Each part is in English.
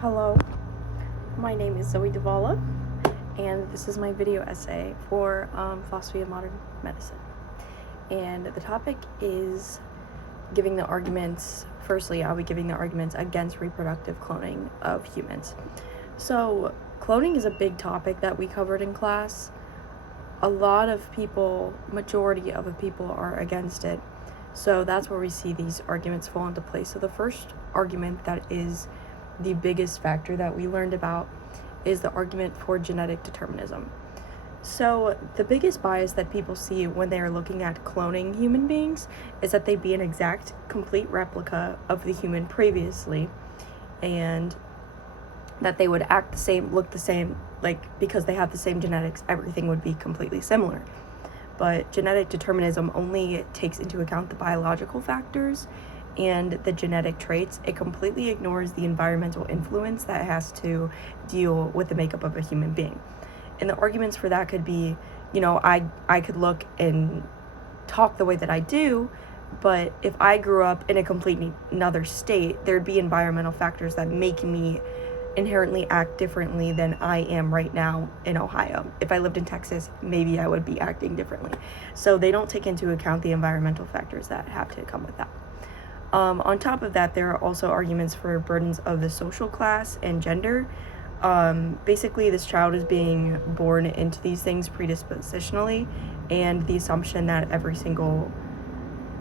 Hello, my name is Zoe Duvalla, and this is my video essay for philosophy of modern medicine. And the topic is giving the arguments. Firstly, I'll be giving the arguments against reproductive cloning of humans. So, cloning is a big topic that we covered in class. A lot of people, majority of the people, are against it. So that's where we see these arguments fall into place. So the first argument that is the biggest factor that we learned about is the argument for genetic determinism. So the biggest bias that people see when they are looking at cloning human beings is that they be an exact, complete replica of the human previously, and that they would act the same, look the same, because they have the same genetics, everything would be completely similar. But genetic determinism only takes into account the biological factors and the genetic traits. It completely ignores the environmental influence that has to deal with the makeup of a human being. And the arguments for that could be, I could look and talk the way that I do, but if I grew up in a completely another state, there'd be environmental factors that make me inherently act differently than I am right now in Ohio. If I lived in Texas, maybe I would be acting differently. So they don't take into account the environmental factors that have to come with that. On top of that, there are also arguments for burdens of the social class and gender. Basically, this child is being born into these things predispositionally, and the assumption that every single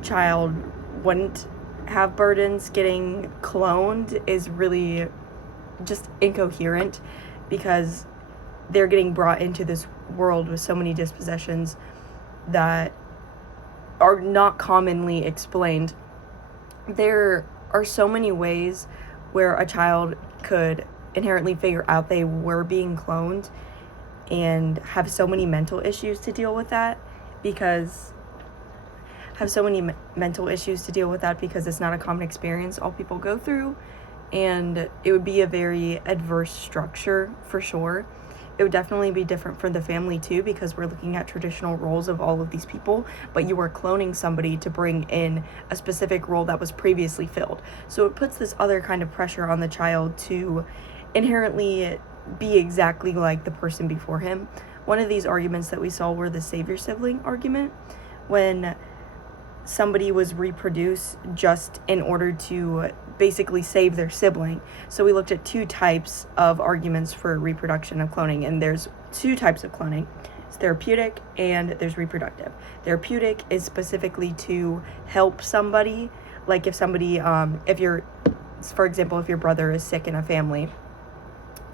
child wouldn't have burdens getting cloned is really just incoherent, because they're getting brought into this world with so many dispositions that are not commonly explained. There are so many ways where a child could inherently figure out they were being cloned and have so many mental issues to deal with that because it's not a common experience all people go through. And it would be a very adverse structure for sure. It would definitely be different for the family too, because we're looking at traditional roles of all of these people, but you are cloning somebody to bring in a specific role that was previously filled. So it puts this other kind of pressure on the child to inherently be exactly like the person before him. One of these arguments that we saw were the savior sibling argument, when somebody was reproduced just in order to basically save their sibling. So we looked at two types of arguments for reproduction of cloning, and there's two types of cloning. It's therapeutic and there's reproductive. Therapeutic is specifically to help somebody, like if somebody, for example, if your brother is sick in a family,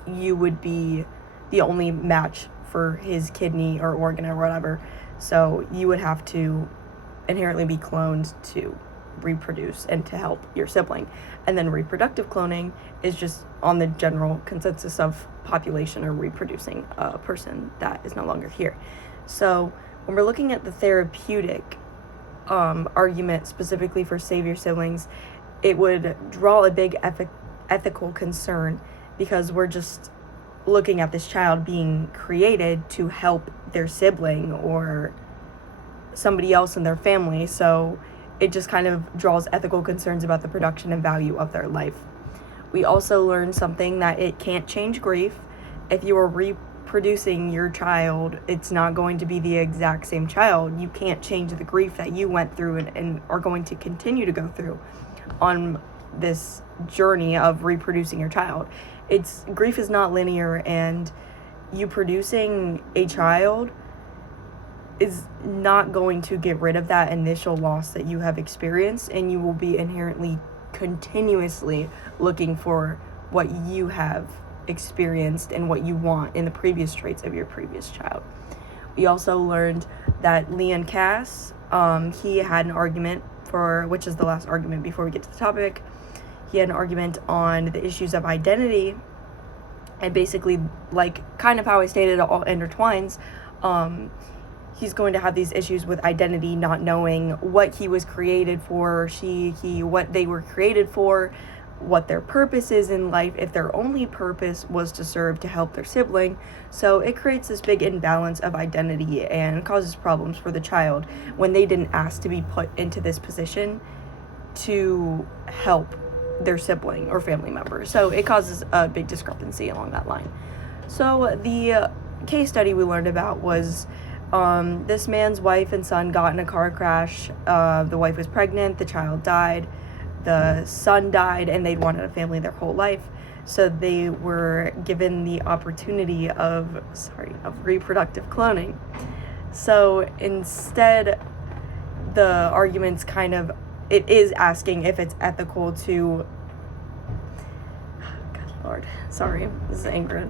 you would be the only match for his kidney or organ or whatever. So you would have to inherently be cloned to reproduce and to help your sibling. And then reproductive cloning is just on the general consensus of population or reproducing a person that is no longer here. So when we're looking at the therapeutic argument specifically for savior siblings, it would draw a big ethical concern, because we're just looking at this child being created to help their sibling or somebody else in their family. So it just kind of draws ethical concerns about the production and value of their life. We also learned something, that it can't change grief. If you are reproducing your child, it's not going to be the exact same child. You can't change the grief that you went through and are going to continue to go through on this journey of reproducing your child. Grief is not linear, and you producing a child is not going to get rid of that initial loss that you have experienced, and you will be inherently continuously looking for what you have experienced and what you want in the previous traits of your previous child. We also learned that Leon Kass, he had an argument which is the last argument before we get to the topic. He had an argument on the issues of identity, and basically, kind of how I stated, it all intertwines. He's going to have these issues with identity, not knowing what he was created for, what they were created for, what their purpose is in life, if their only purpose was to serve to help their sibling. So it creates this big imbalance of identity and causes problems for the child when they didn't ask to be put into this position to help their sibling or family member. So it causes a big discrepancy along that line. So the case study we learned about was this man's wife and son got in a car crash. The wife was pregnant, the child died, the son died, and they'd wanted a family their whole life. So they were given the opportunity of reproductive cloning. So instead, the argument's it is asking if it's ethical to, God Lord, sorry, this is Ingrid.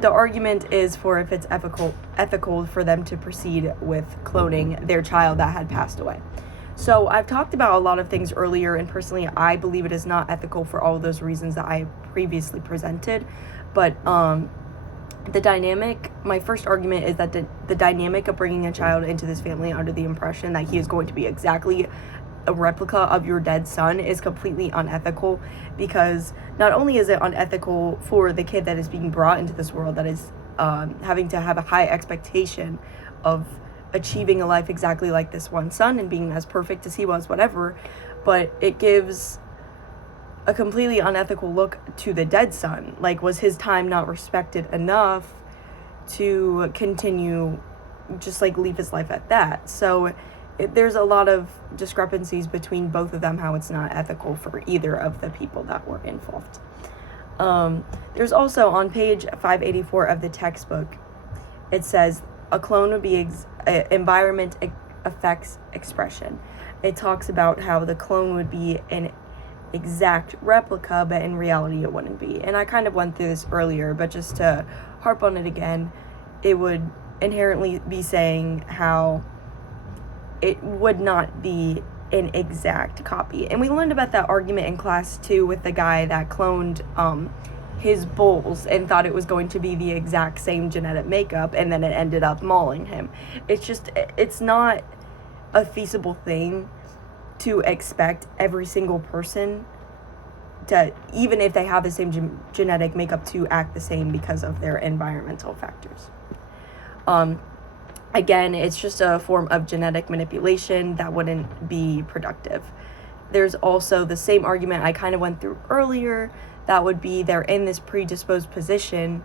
The argument is for if it's ethical for them to proceed with cloning their child that had passed away. So I've talked about a lot of things earlier, and personally, I believe it is not ethical for all of those reasons that I previously presented. But my first argument is that the dynamic of bringing a child into this family under the impression that he is going to be exactly a replica of your dead son is completely unethical, because not only is it unethical for the kid that is being brought into this world that is having to have a high expectation of achieving a life exactly like this one son and being as perfect as he was, whatever, but it gives a completely unethical look to the dead son. Like, was his time not respected enough to continue, just like leave his life at that? So there's a lot of discrepancies between both of them, how it's not ethical for either of the people that were involved. There's also on page 584 of the textbook, it says a clone would be environment affects expression. It talks about how the clone would be an exact replica, but in reality it wouldn't be. And I kind of went through this earlier, but just to harp on it again, it would inherently be saying how it would not be an exact copy. And we learned about that argument in class too, with the guy that cloned his bulls and thought it was going to be the exact same genetic makeup, and then it ended up mauling him. It's not a feasible thing to expect every single person to, even if they have the same genetic makeup, to act the same because of their environmental factors. Again, it's just a form of genetic manipulation that wouldn't be productive. There's also the same argument I kind of went through earlier, that would be they're in this predisposed position.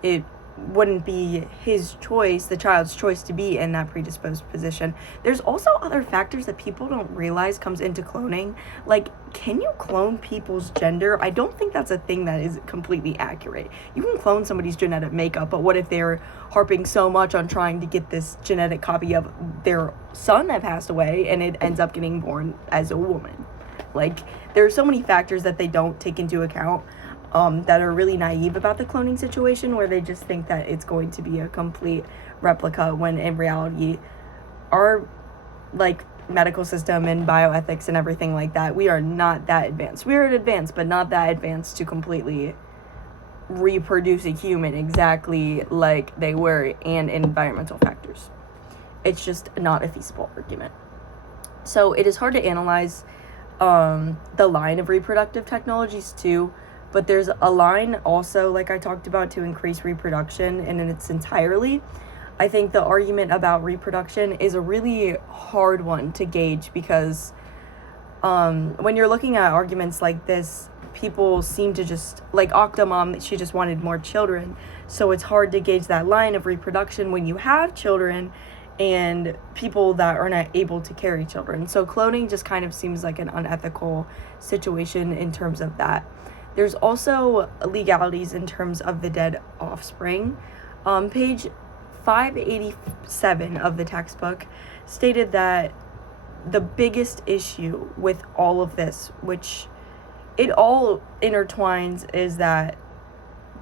It wouldn't be his choice, the child's choice, to be in that predisposed position. There's also other factors that people don't realize comes into cloning. Like, can you clone people's gender? I don't think that's a thing that is completely accurate. You can clone somebody's genetic makeup, but what if they're harping so much on trying to get this genetic copy of their son that passed away and it ends up getting born as a woman? Like, there are so many factors that they don't take into account that are really naive about the cloning situation, where they just think that it's going to be a complete replica, when in reality our medical system and bioethics and everything like that, we are not that advanced. We are advanced, but not that advanced to completely reproduce a human exactly like they were, and environmental factors. It's just not a feasible argument. So it is hard to analyze the line of reproductive technologies too, but there's a line also, like I talked about, to increase reproduction, and in its entirety, I think the argument about reproduction is a really hard one to gauge, because when you're looking at arguments like this, people seem to just, like Octomom, she just wanted more children, so it's hard to gauge that line of reproduction when you have children and people that are not able to carry children. So cloning just kind of seems like an unethical situation in terms of that. There's also legalities in terms of the dead offspring. Page 587 of the textbook stated that the biggest issue with all of this, which it all intertwines, is that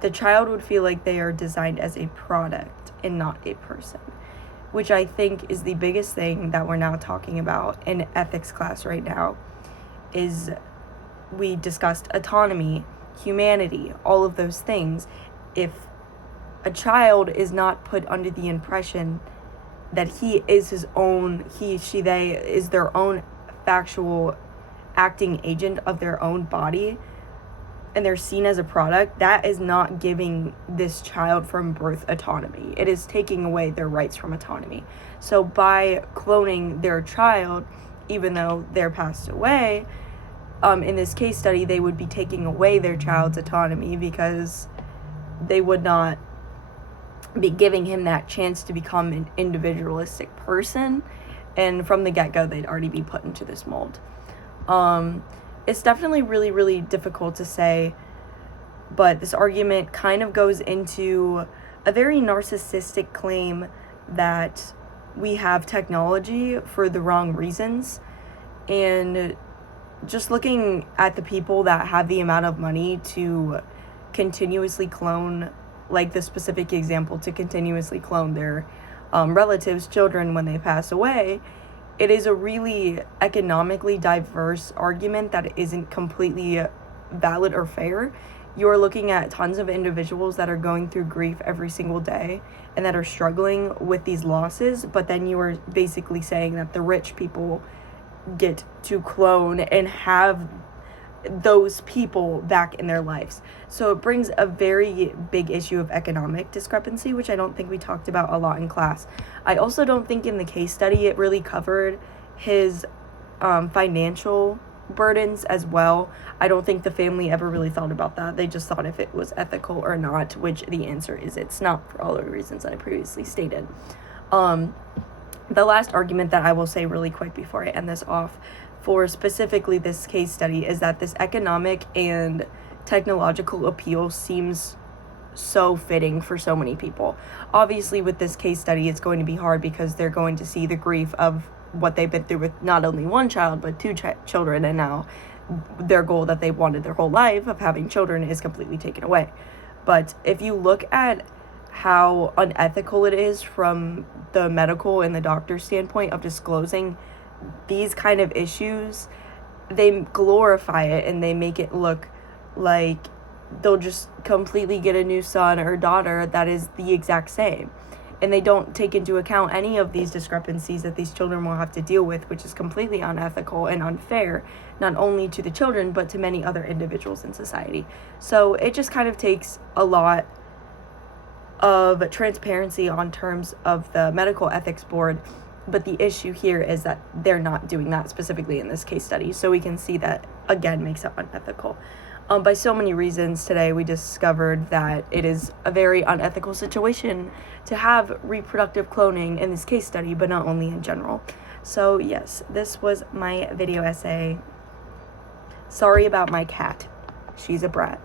the child would feel like they are designed as a product and not a person, which I think is the biggest thing that we're now talking about in ethics class right now. Is we discussed autonomy, humanity, all of those things. If a child is not put under the impression that he is his own, he, she, they is their own factual acting agent of their own body, and they're seen as a product, that is not giving this child from birth autonomy. It is taking away their rights from autonomy. So by cloning their child, even though they're passed away, in this case study, they would be taking away their child's autonomy because they would not be giving him that chance to become an individualistic person. And from the get-go, they'd already be put into this mold. It's definitely really, really difficult to say, but this argument kind of goes into a very narcissistic claim that we have technology for the wrong reasons. And just looking at the people that have the amount of money to continuously clone, like the specific example, to continuously clone their relatives' children when they pass away, it is a really economically diverse argument that isn't completely valid or fair. You're looking at tons of individuals that are going through grief every single day and that are struggling with these losses, but then you are basically saying that the rich people get to clone and have those people back in their lives. So it brings a very big issue of economic discrepancy, which I don't think we talked about a lot in class. I also don't think in the case study it really covered his financial burdens as well. I don't think the family ever really thought about that. They just thought if it was ethical or not, which the answer is it's not, for all of the reasons I previously stated. The last argument that I will say really quick before I end this off for specifically this case study is that this economic and technological appeal seems so fitting for so many people. Obviously, with this case study, it's going to be hard because they're going to see the grief of what they've been through with not only one child, but two children, and now their goal that they wanted their whole life of having children is completely taken away. But if you look at how unethical it is from the medical and the doctor's standpoint of disclosing these kind of issues, they glorify it and they make it look like they'll just completely get a new son or daughter that is the exact same. And they don't take into account any of these discrepancies that these children will have to deal with, which is completely unethical and unfair, not only to the children, but to many other individuals in society. So it just kind of takes a lot of transparency on terms of the medical ethics board. But the issue here is that they're not doing that specifically in this case study. So we can see that, again, makes it unethical. By so many reasons today, we discovered that it is a very unethical situation to have reproductive cloning in this case study, but not only in general. So yes, this was my video essay. Sorry about my cat. She's a brat.